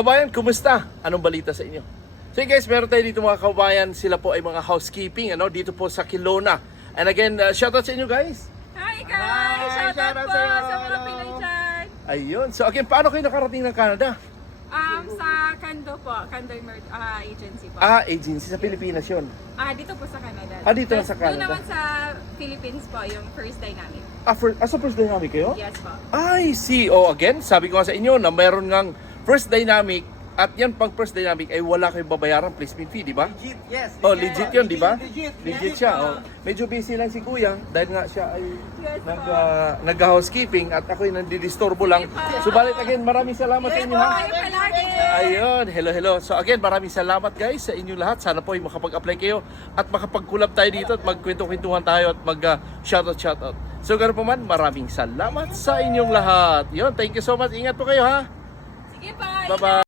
Kabayan, kumusta? Anong balita sa inyo? So guys, meron tayo dito mga kabayan. Sila po ay mga housekeeping dito po sa Kelowna. And again, shoutout sa inyo guys. Hi guys! Shoutout po sa mga Pinoy dyan! Ayun. So again, paano kayo nakarating ng Canada? Sa Kando po, Kando Agency po. Agency sa Pilipinas yun. Dito po sa Canada. Dito na sa Canada. Doon naman sa Philippines po, yung First Dynamic. So first dynamic kayo? Yes po. I see. Oh, again, sabi ko nga sa inyo na mayroon ngang first dynamic at yan pang first dynamic ay wala kayong babayaran placement fee, di ba? Legit, yes. Oh, legit yun, di ba? Legit Siya. Oh. Medyo busy lang si Kuya dahil nga siya ay Yes, nag-housekeeping at ako ay nandidisturbo lang. Subalit again, maraming salamat sa inyo ha. Kayo palagi! Ayun, hello. So again, maraming salamat guys sa inyo lahat. Sana po ay makapag-apply kayo at makapag-collab tayo dito at magkwento-kwentuhan tayo at mag-shoutout. So ganoon po man, maraming salamat sa inyong lahat. Yun, thank you so much. Ingat po kayo ha. Sige pa! Bye-bye.